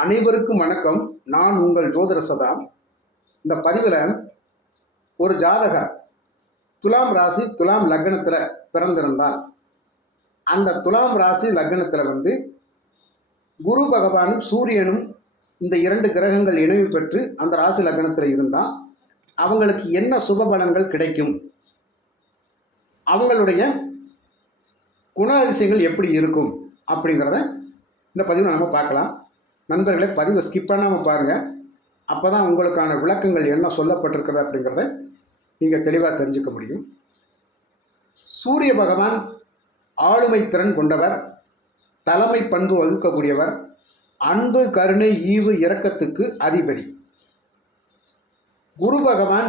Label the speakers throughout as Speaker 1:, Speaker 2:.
Speaker 1: அனைவருக்கும் வணக்கம். நான் உங்கள் ஜோதிட இந்த பதிவில் ஒரு ஜாதகர் துலாம் ராசி துலாம் லக்னத்தில் பிறந்திருந்தால் அந்த துலாம் ராசி லக்னத்தில் வந்து குரு பகவானும் சூரியனும் இந்த இரண்டு கிரகங்கள் இணைவு பெற்று அந்த ராசி லக்னத்தில் இருந்தால் அவங்களுக்கு என்ன சுபபலன்கள் கிடைக்கும்? அவங்களுடைய குண அதிசயங்கள் எப்படி இருக்கும்? அப்படிங்கிறத இந்த பதிவில் நம்ம பார்க்கலாம். நண்பர்களை பதிவை ஸ்கிப் பண்ணாமல் பாருங்கள் அப்போ தான் உங்களுக்கான விளக்கங்கள் என்ன சொல்லப்பட்டிருக்கிறது அப்படிங்கிறத நீங்கள் தெளிவாக தெரிஞ்சுக்க முடியும். சூரிய பகவான் ஆளுமை திறன் கொண்டவர் தலைமை பண்பு வகுக்கக்கூடியவர் அன்பு கருணை ஈவு இரக்கத்துக்கு அதிபதி. குரு பகவான்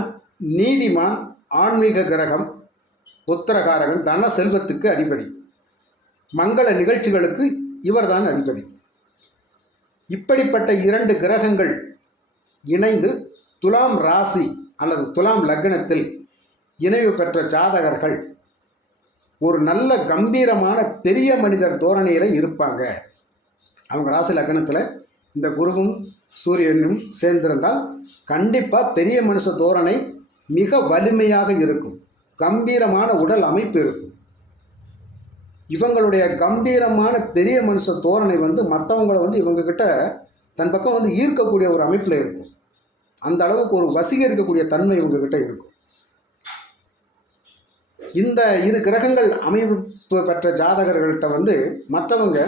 Speaker 1: நீதிமான் ஆன்மீக கிரகம் உத்தரகாரகன் தன செல்வத்துக்கு அதிபதி. மங்கள நிகழ்ச்சிகளுக்கு இவர்தான் அதிபதி. இப்படிப்பட்ட இரண்டு கிரகங்கள் இணைந்து துலாம் ராசி அல்லது துலாம் லக்னத்தில் இணைவு பெற்ற ஜாதகர்கள் ஒரு நல்ல கம்பீரமான பெரிய மனிதர் தோரணையில் இருப்பாங்க. அவங்க ராசி லக்னத்தில் இந்த குருவும் சூரியனும் சேர்ந்திருந்தால் கண்டிப்பாக பெரிய மனுஷ தோரணை மிக வலிமையாக இருக்கும். கம்பீரமான உடல் அமைப்பு இருக்கும். இவங்களுடைய கம்பீரமான பெரிய மனுஷ தோரணை வந்து மற்றவங்களை வந்து இவங்கக்கிட்ட தன் பக்கம் வந்து ஈர்க்கக்கூடிய ஒரு அமைப்பில் இருக்கும். அந்த அளவுக்கு ஒரு வசீகரிக்கக்கூடிய தன்மை இவங்கக்கிட்ட இருக்கும். இந்த இரு கிரகங்கள் அமைப்பு பெற்ற ஜாதகர்கள்ட்ட வந்து மற்றவங்க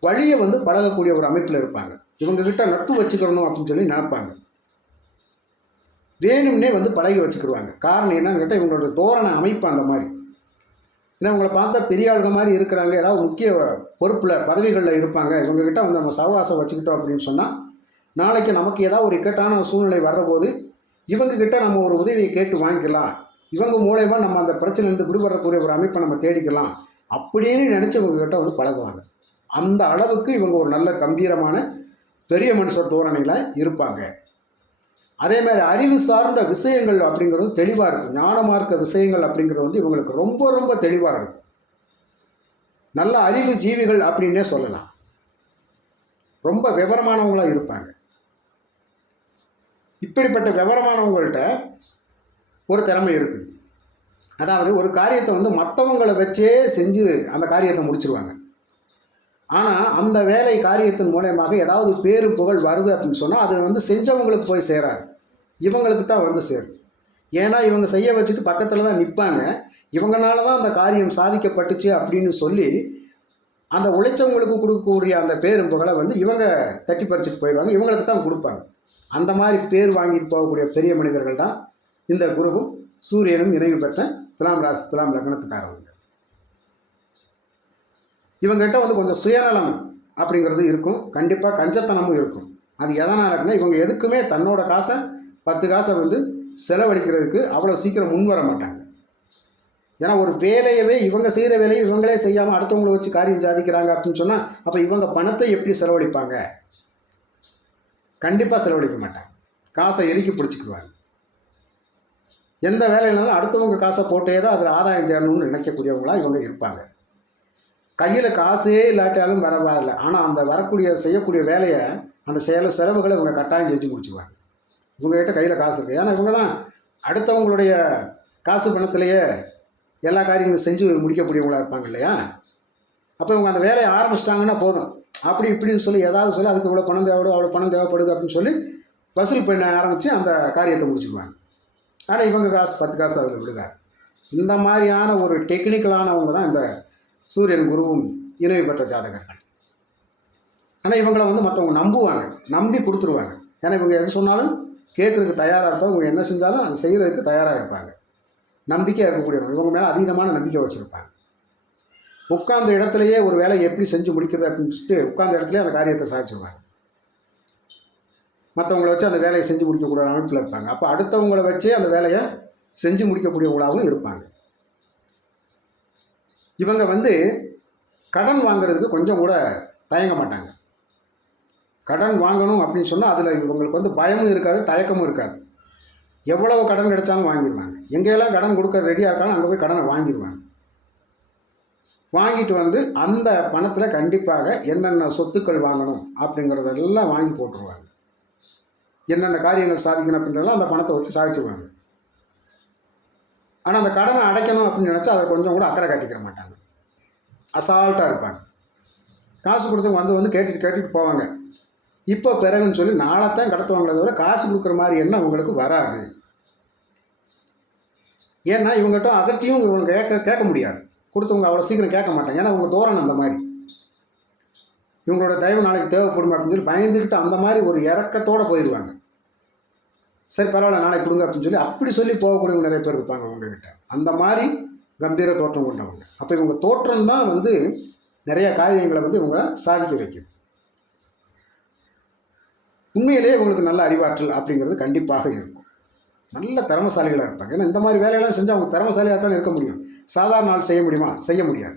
Speaker 1: வழியை வந்து பழகக்கூடிய ஒரு அமைப்பில் இருப்பாங்க. இவங்கக்கிட்ட நட்பு வச்சுக்கணும் அப்படின்னு சொல்லி நினைப்பாங்க. வேணும்னே வந்து பழகி வச்சுக்கிடுவாங்க காரணம் என்னன்னு கேட்டால் இவங்களோட தோரணை அமைப்பு அந்த மாதிரி. ஏன்னா இவங்களை பார்த்தா பெரிய ஆளுங்க மாதிரி இருக்கிறாங்க. ஏதாவது முக்கிய பொறுப்பில் பதவிகளில் இருப்பாங்க. இவங்ககிட்ட வந்து நம்ம சவாசம் வச்சுக்கிட்டோம் அப்படின்னு சொன்னால் நாளைக்கு நமக்கு ஏதாவது ஒரு இக்கட்டான சூழ்நிலை வர்றபோது இவங்ககிட்ட நம்ம ஒரு உதவியை கேட்டு வாங்கிக்கலாம். இவங்க மூலயமா நம்ம அந்த பிரச்சனைலேருந்து விடுபடக்கூடிய ஒரு அமைப்பை நம்ம தேடிக்கலாம். அப்படின்னு நினச்சி இவங்ககிட்ட வந்து பழகுவாங்க. அந்த அளவுக்கு இவங்க ஒரு நல்ல கம்பீரமான பெரிய மனுஷர் தோரணையில் இருப்பாங்க. அதே மாதிரி அறிவு சார்ந்த விஷயங்கள் அப்படிங்கிறது தெளிவாக இருக்கும். ஞானமார்க்க விஷயங்கள் அப்படிங்கிறது வந்து இவங்களுக்கு ரொம்ப ரொம்ப தெளிவாக இருக்கும். நல்ல அறிவு ஜீவிகள் அப்படின்னே சொல்லலாம். ரொம்ப விவரமானவங்களாக இருப்பாங்க. இப்படிப்பட்ட விவரமானவங்கள்ட்ட ஒரு திறமை இருக்குது. அதாவது ஒரு காரியத்தை வந்து மற்றவங்களை வச்சே செஞ்சு அந்த காரியத்தை முடிச்சிருவாங்க. ஆனால் அந்த வேலை காரியத்தின் மூலயமாக ஏதாவது பேரு புகழ் வருது அப்படின்னு சொன்னால் அது வந்து செஞ்சவங்களுக்கு போய் சேராது. இவங்களுக்கு தான் வந்து சேரும். ஏன்னா இவங்க செய்ய வச்சுட்டு பக்கத்தில் தான் நிற்பாங்க இவங்களால தான் அந்த காரியம் சாதிக்கப்பட்டுச்சு அப்படின்னு சொல்லி அந்த உழைச்சவங்களுக்கு கொடுக்கக்கூடிய அந்த பேரும் புகழை வந்து இவங்க தட்டி பறிச்சுட்டு போயிடுவாங்க. இவங்களுக்கு தான் கொடுப்பாங்க. அந்த மாதிரி பேர் வாங்கிட்டு போகக்கூடிய பெரிய மனிதர்கள் தான் இந்த குருவும் சூரியனும் இணைவு பெற்ற துலாம் ராசி துலாம் லக்னத்துக்காரவங்க. இவங்ககிட்ட வந்து கொஞ்சம் சுயநலம் அப்படிங்கிறது இருக்கும். கண்டிப்பாக கஞ்சத்தனமும் இருக்கும். அது எதனால் இருக்குன்னா இவங்க எதுக்குமே தன்னோட காசை பத்து காசை வந்து செலவழிக்கிறதுக்கு அவ்வளோ சீக்கிரம் முன் வர மாட்டாங்க. ஏன்னா ஒரு வேலையவே இவங்க செய்கிற வேலையை இவங்களே செய்யாமல் அடுத்தவங்களை வச்சு காரியம் சாதிக்கிறாங்க அப்படின்னு சொன்னால் அப்போ இவங்க பணத்தை எப்படி செலவழிப்பாங்க? கண்டிப்பாக செலவழிக்க மாட்டாங்க. காசை எரிக்கி பிடிச்சிக்குவாங்க? எந்த வேலையினாலும் அடுத்தவங்க காசை போட்டே தான் அதில் ஆதாயம் தேடணும்னு நினைக்கக்கூடியவங்களாக இவங்க இருப்பாங்க. கையில் காசே இல்லாட்டாலும் பரவாயில்ல ஆனால் அந்த வரக்கூடிய செய்யக்கூடிய வேலையை அந்த செயல செலவுகளை இவங்க கட்டாயம் செஞ்சு முடிச்சுக்குவாங்க. இவங்ககிட்ட கையில் காசு இருக்குது ஏன்னா இவங்க தான் அடுத்தவங்களுடைய காசு பணத்திலேயே எல்லா காரியங்களும் செஞ்சு முடிக்கக்கூடியவங்களாக இருப்பாங்க இல்லையா? அப்போ இவங்க அந்த வேலையை ஆரம்பிச்சிட்டாங்கன்னா போதும். அப்படி இப்படின்னு சொல்லி ஏதாவது சொல்லி அதுக்கு இவ்வளோ பணம் தேவைப்படும் அவ்வளோ பணம் தேவைப்படுது அப்படின்னு சொல்லி வசூல் பண்ண ஆரம்பித்து அந்த காரியத்தை முடிச்சுக்குவாங்க. ஆனால் இவங்க காசு பத்து காசு அதில் விடுகாது. இந்த மாதிரியான ஒரு டெக்னிக்கலானவங்க தான் இந்த சூரியன் குருவும் இணைவு பெற்ற ஜாதகர்கள். ஆனால் இவங்களை வந்து மற்றவங்க நம்புவாங்க. நம்பி கொடுத்துருவாங்க. ஏன்னா இவங்க எது சொன்னாலும் கேட்குறதுக்கு தயாராக இருப்பாங்க இவங்க என்ன செஞ்சாலும் அது செய்கிறதுக்கு தயாராக இருப்பாங்க. நம்பிக்கையாக இருக்கக்கூடியவங்க இவங்க. மேலே அதீதமான நம்பிக்கை வச்சுருப்பாங்க. உட்கார்ந்த இடத்துலையே ஒரு வேலையை எப்படி செஞ்சு முடிக்கிறது அப்படின்னு சொல்லிட்டு உட்கார்ந்த இடத்துலயே அந்த காரியத்தை சாதிச்சிருவாங்க. மற்றவங்கள வச்சு அந்த வேலையை செஞ்சு முடிக்கக்கூடிய அமைப்பில் இருப்பாங்க. அப்போ அடுத்தவங்கள வச்சே அந்த வேலையை செஞ்சு முடிக்கக்கூடியவங்களாகவும் இருப்பாங்க. இவங்க வந்து கடன் வாங்குறதுக்கு கொஞ்சம் கூட தயங்க மாட்டாங்க. கடன் வாங்கணும் அப்படின்னு சொன்னால் அதில் இவங்களுக்கு வந்து பயமும் இருக்காது தயக்கமும் இருக்காது. எவ்வளவு கடன் கிடைச்சாலும் வாங்கிடுவாங்க. எங்கேயெல்லாம் கடன் கொடுக்க ரெடியாக இருக்காலும் அங்கே போய் கடனை வாங்கிடுவாங்க. வாங்கிட்டு வந்து அந்த பணத்தில் கண்டிப்பாக என்னென்ன சொத்துக்கள் வாங்கணும் அப்படிங்கிறதெல்லாம் வாங்கி போட்டுருவாங்க. என்னென்ன காரியங்கள் சாதிக்கணும் அப்படின்றதெல்லாம் அந்த பணத்தை வச்சு சாதிச்சிருவாங்க. ஆனால் அந்த கடனை அடைக்கணும் அப்படின்னு நினச்சா அதை கொஞ்சம் கூட அக்கறை காட்டிக்கிற மாட்டாங்க. அசால்ட்டாக இருப்பாங்க. காசு கொடுத்து வந்து வந்து கேட்டுட்டு கேட்டுட்டு போவாங்க. இப்போ பிறகுன்னு சொல்லி நாளைத்தான் கடத்துவாங்களே தவிர காசு கொடுக்குற மாதிரி எண்ணம் அவங்களுக்கு வராது. ஏன்னா இவங்ககிட்ட அதட்டியும் இவங்க கேட்க கேட்க முடியாது. கொடுத்தவங்க அவ்வளோ சீக்கிரம் கேட்க மாட்டாங்க. ஏன்னா அவங்க தோரணம் அந்த மாதிரி. இவங்களோட தயவு நாளைக்கு தேவைப்படும் அப்படின்னு சொல்லி பயந்துக்கிட்டு அந்த மாதிரி ஒரு இறக்கத்தோடு போயிடுவாங்க. சரி பரவாயில்ல நாளைக்கு கொடுங்க அப்படின்னு சொல்லி அப்படி சொல்லி போகக்கூடியவங்க நிறைய பேர் இருப்பாங்க உங்ககிட்ட. அந்த மாதிரி கம்பீர தோற்றம் கொண்டவங்க. அப்போ இவங்க தோற்றம் தான் வந்து நிறைய காரியங்களை வந்து இவங்களை சாதிக்க வைக்குது. உண்மையிலேயே இவங்களுக்கு நல்ல அறிவாற்றல் அப்படிங்கிறது கண்டிப்பாக இருக்கும். நல்ல திறமசாலிகளாக இருப்பாங்க. ஏன்னா இந்த மாதிரி வேலையெல்லாம் செஞ்சால் அவங்க திறமசாலியாக தான் இருக்க முடியும். சாதாரண நாள் செய்ய முடியுமா? செய்ய முடியாது.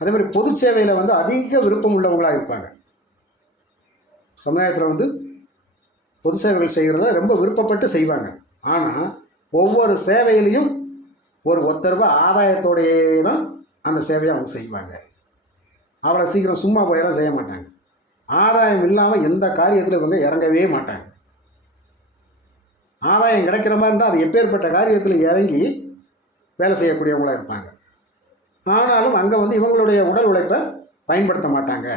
Speaker 1: அதே மாதிரி பொது சேவையில் வந்து அதிக விருப்பம் உள்ளவங்களாக இருப்பாங்க. சமுதாயத்தில் வந்து பொது சேவைகள் செய்கிறத ரொம்ப விருப்பப்பட்டு செய்வாங்க. ஆனால் ஒவ்வொரு சேவையிலையும் ஒரு ஒத்தரவு ஆதாயத்தோடையே தான் அந்த சேவையை அவங்க செய்வாங்க. அவ்வளோ சீக்கிரம் சும்மா போயெல்லாம் செய்ய மாட்டாங்க. ஆதாயம் இல்லாமல் எந்த காரியத்தில் இவங்க இறங்கவே மாட்டாங்க. ஆதாயம் கிடைக்கிற மாதிரி இருந்தால் அது எப்பேற்பட்ட காரியத்தில் இறங்கி வேலை செய்யக்கூடியவங்களாக இருப்பாங்க. ஆனாலும் அங்கே வந்து இவங்களுடைய உடல் உழைப்பை பயன்படுத்த மாட்டாங்க.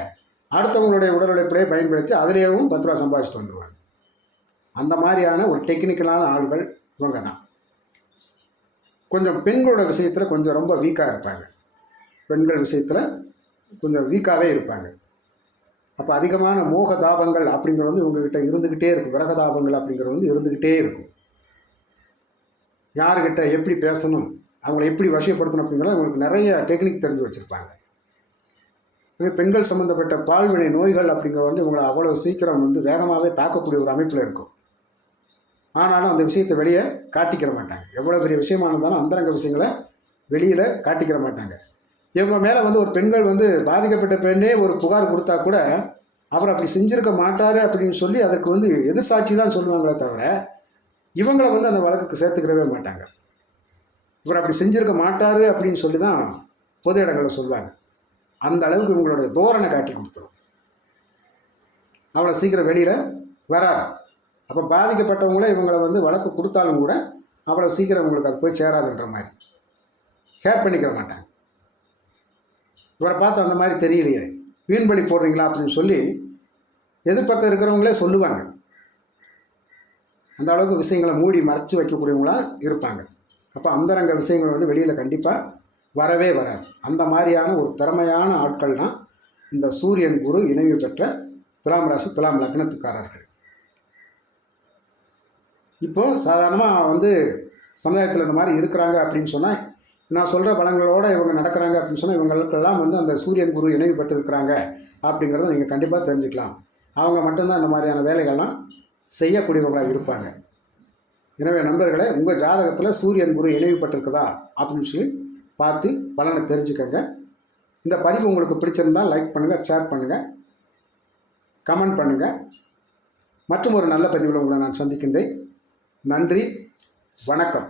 Speaker 1: அடுத்தவங்களுடைய உடல் உழைப்பிலே பயன்படுத்தி அதிலேயும் பத்து ரூபா சம்பாதிச்சுட்டு வந்துடுவாங்க அந்த மாதிரியான ஒரு டெக்னிக்கலான ஆள்கள் இவங்க தான் கொஞ்சம் பெண்களோட விஷயத்தில் கொஞ்சம் ரொம்ப வீக்காக இருப்பாங்க. பெண்கள் விஷயத்தில் கொஞ்சம் வீக்காகவே இருப்பாங்க. அப்போ அதிகமான மோக தாபங்கள் அப்படிங்கிறது வந்து இவங்ககிட்ட இருந்துக்கிட்டே இருக்கும். விரக தாபங்கள் அப்படிங்கிறது வந்து இருந்துக்கிட்டே இருக்கும். யாருக்கிட்ட எப்படி பேசணும் அவங்கள எப்படி வசியப்படுத்தணும் அப்படிங்கிறத அவங்களுக்கு நிறைய டெக்னிக் தெரிஞ்சு வச்சுருப்பாங்க. பெண்கள் சம்மந்தப்பட்ட பால்வினை நோய்கள் அப்படிங்கிறது வந்து இவங்களை அவ்வளோ சீக்கிரம் வந்து வேகமாகவே தாக்கக்கூடிய ஒரு அமைப்பில் இருக்கும். ஆனாலும் அந்த விஷயத்தை வெளியே காட்டிக்கிற மாட்டாங்க. எவ்வளோ பெரிய விஷயமா இருந்தாலும் அந்தரங்க விஷயங்களை வெளியில் காட்டிக்கிற மாட்டாங்க. இவங்க மேலே வந்து ஒரு பெண்கள் வந்து பாதிக்கப்பட்ட பெண்ணே ஒரு புகார் கொடுத்தா கூட அவர் அப்படி செஞ்சுருக்க மாட்டார் அப்படின்னு சொல்லி அதுக்கு வந்து எதிர்சாட்சி தான் சொல்லுவாங்களே தவிர இவங்களை வந்து அந்த வழக்குக்கு சேர்த்துக்கிறவே மாட்டாங்க. இவர் அப்படி செஞ்சுருக்க மாட்டார் அப்படின்னு சொல்லி தான் பொது இடங்களில் சொல்லுவாங்க. அந்த அளவுக்கு இவங்களுடைய தோரணை காட்டி கொடுத்துரும். அவ்வளோ சீக்கிரம் வெளியில் வராது. அப்போ பாதிக்கப்பட்டவங்களே இவங்களை வந்து வழக்கு கொடுத்தாலும் கூட அவ்வளோ சீக்கிரம் உங்களுக்கு அது போய் சேராதுன்ற மாதிரி. கேர் பண்ணிக்கிற மாட்டாங்க. இவரை பார்த்து அந்த மாதிரி தெரியலையே. வீண் பலி போடுறீங்களா அப்படின்னு சொல்லி எதிர்பக்கம் இருக்கிறவங்களே சொல்லுவாங்க. அந்த அளவுக்கு விஷயங்களை மூடி மறைச்சி வைக்கக்கூடியவங்களா இருப்பாங்க. அப்போ அந்தரங்க விஷயங்கள் வந்து வெளியில் கண்டிப்பாக வரவே வராது. அந்த மாதிரியான ஒரு திறமையான ஆட்கள் தான் இந்த சூரியன் குரு இணைவு பெற்ற துலாம் ராசி துலாம் லக்னத்துக்காரர்கள். இப்போது சாதாரணமாக வந்து சமுதாயத்தில் இந்த மாதிரி இருக்கிறாங்க அப்படின்னு சொன்னால் நான் சொல்கிற பலங்களோடு இவங்க நடக்கிறாங்க அப்படின்னு சொன்னால் இவங்களுக்கெல்லாம் வந்து அந்த சூரியன் குரு இணைவு பெற்றிருக்கிறாங்க அப்படிங்கிறத நீங்கள் கண்டிப்பாக தெரிஞ்சுக்கலாம். அவங்க மட்டும்தான் இந்த மாதிரியான வேலைகள்லாம் செய்யக்கூடியவங்களாக இருப்பாங்க. எனவே நண்பர்களே உங்கள் ஜாதகத்தில் சூரியன் குரு இணைவுபட்டிருக்குதா அப்படின்னு சொல்லி பார்த்து பலனை தெரிஞ்சுக்கோங்க. இந்த பதிவு உங்களுக்கு பிடிச்சிருந்தால் லைக் பண்ணுங்கள் ஷேர் பண்ணுங்கள் கமெண்ட் பண்ணுங்கள் மற்றும் ஒரு நல்ல பதிவில் உங்களை நான் சந்திக்கின்றேன். நன்றி வணக்கம்.